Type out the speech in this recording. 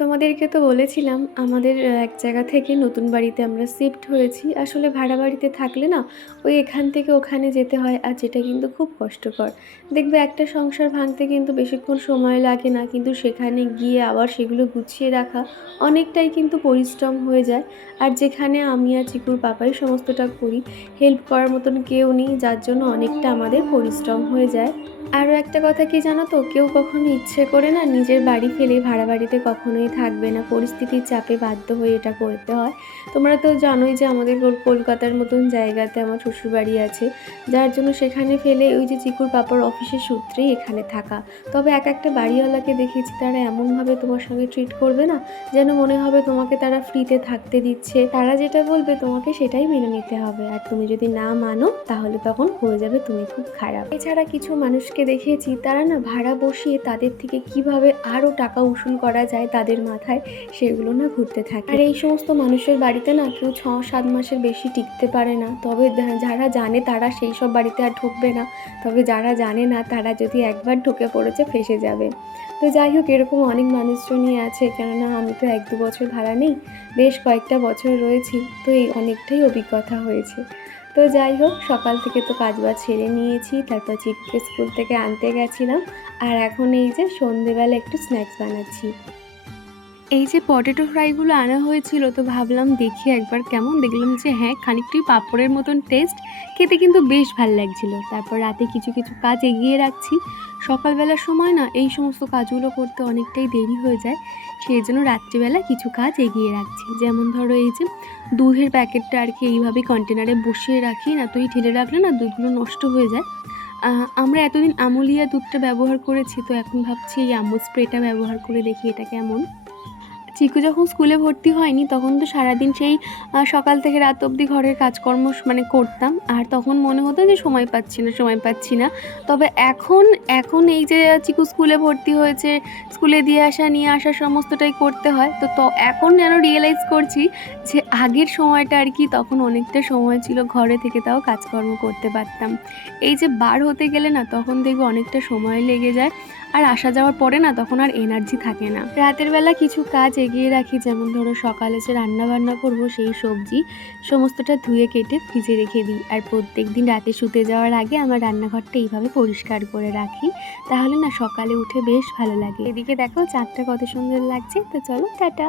তোমাদেরকে তো বলেছিলাম আমাদের এক জায়গা থেকে নতুন বাড়িতে আমরা শিফট হয়েছি। আসলে ভাড়া বাড়িতে থাকলে না ওই এখান থেকে ওখানে যেতে হয়, আর যেটা কিন্তু খুব কষ্টকর। দেখবে একটা সংসার ভাঙতে কিন্তু বেশিক্ষণ সময় লাগে না, কিন্তু সেখানে গিয়ে আবার সেগুলো গুছিয়ে রাখা অনেকটাই কিন্তু পরিশ্রম হয়ে যায়। আর যেখানে আমি আর চিকুর পাপাই সমস্তটা করি, হেল্প করার মতন কেউ নেই, যার জন্য অনেকটা আমাদের পরিশ্রম হয়ে যায়। আরও একটা কথা কি জানো তো, কেউ কখনো ইচ্ছে করে না নিজের বাড়ি ফেলে ভাড়া বাড়িতে কখনোই থাকবে না, পরিস্থিতির চাপে বাধ্য হয়ে এটা করতে হয়। তোমরা তো জানোই যে আমাদের কলকাতার মতন জায়গাতে আমার শ্বশুরবাড়ি আছে, যার জন্য সেখানে ফেলে ওই যে চিকুর পাপার অফিসের সূত্রেই এখানে থাকা। তবে এক একটা বাড়িওয়ালাকে দেখেছি তারা এমনভাবে তোমার সঙ্গে ট্রিট করবে না, যেন মনে হবে তোমাকে তারা ফ্রিতে থাকতে দিচ্ছে, তারা যেটা বলবে তোমাকে সেটাই মেনে নিতে হবে, আর তুমি যদি না মানো তাহলে তখন হয়ে যাবে তুমি খুব খারাপ। এছাড়া কিছু মানুষকে দেখেছি তারা না ভাড়া বসিয়ে তাদের থেকে কিভাবে আরও টাকা উসুল করা যায় তাদের মাথায় সেগুলো না ঘুরতে থাকে। আর এই সমস্ত মানুষের বাড়িতে না কেউ 6-7 মাসের বেশি টিকতে পারে না। তবে যারা জানে তারা সেই সব বাড়িতে আর ঢুকবে না, তবে যারা জানে না তারা যদি একবার ঢুকে পড়েছে ফেঁসে যাবে। তো যাই হোক, এরকম অনেক মানুষজনই আছে, কেননা আমি তো 1-2 বছর ভাড়া নেই, বেশ কয়েকটা বছর রয়েছি, তো এই অনেকটাই অভিজ্ঞতা হয়েছে। তো যাই হোক, সকাল থেকে তো কাজবাজ ছেড়ে নিয়েছি, তারপর চিকুকে স্কুল থেকে আনতে গেছিলাম, আর এখন এই যে সন্ধেবেলা একটু স্ন্যাক্স বানাচ্ছি। এই যে পটেটো ফ্রাইগুলো আনা হয়েছিল, তো ভাবলাম দেখি একবার কেমন, দেখলাম যে হ্যাঁ খানিকটাই পাঁপড়ের মতন টেস্ট, খেতে কিন্তু বেশ ভালো লাগছিল। তারপর রাতে কিছু কিছু কাজ এগিয়ে রাখছি, সকালবেলার সময় না এই সমস্ত কাজগুলো করতে অনেকটাই দেরি হয়ে যায়, সেই জন্য রাত্রিবেলা কিছু কাজ এগিয়ে রাখছি। যেমন ধরো এই যে দুধের প্যাকেটটা আর কি এইভাবে কন্টেনারে বসিয়ে রাখি, না তো এই ঢেলে রাখলে না দুধগুলো নষ্ট হয়ে যায়। আমরা এতদিন আমুলিয়া দুধটা ব্যবহার করেছি, তো এখন ভাবছি এই আমুল স্প্রেটা ব্যবহার করে দেখি এটা কেমন। চিকু যখন স্কুলে ভর্তি হয়নি তখন তো সারাদিন সেই সকাল থেকে রাত অবধি ঘরের কাজকর্ম করতাম, আর তখন মনে হতো যে সময় পাচ্ছি না। তবে এখন এখন এই যে চিকু স্কুলে ভর্তি হয়েছে, স্কুলে দিয়ে আসা নিয়ে আসা সমস্তটাই করতে হয়, তো এখন যেন রিয়েলাইজ করছি যে আগের সময়টা আর কি, তখন অনেকটা সময় ছিল ঘরে থেকে তাও কাজকর্ম করতে পারতাম। এই যে বার হতে গেলে না তখন দেখবে অনেকটা সময় লেগে যায়, আর আসা যাওয়ার পরে না তখন আর এনার্জি থাকে না। রাতের বেলা কিছু কাজ এগিয়ে রাখি, যেমন ধরো সকালে যে রান্না বান্না করবো সেই সবজি সমস্তটা ধুয়ে কেটে ফ্রিজে রেখে দিই, আর প্রত্যেক দিন রাতে শুতে যাওয়ার আগে আমার রান্নাঘরটা এইভাবে পরিষ্কার করে রাখি, তাহলে না সকালে উঠে বেশ ভালো লাগে। এদিকে দেখো চাঁদটা কত সুন্দর লাগছে। তো চলো টাটা।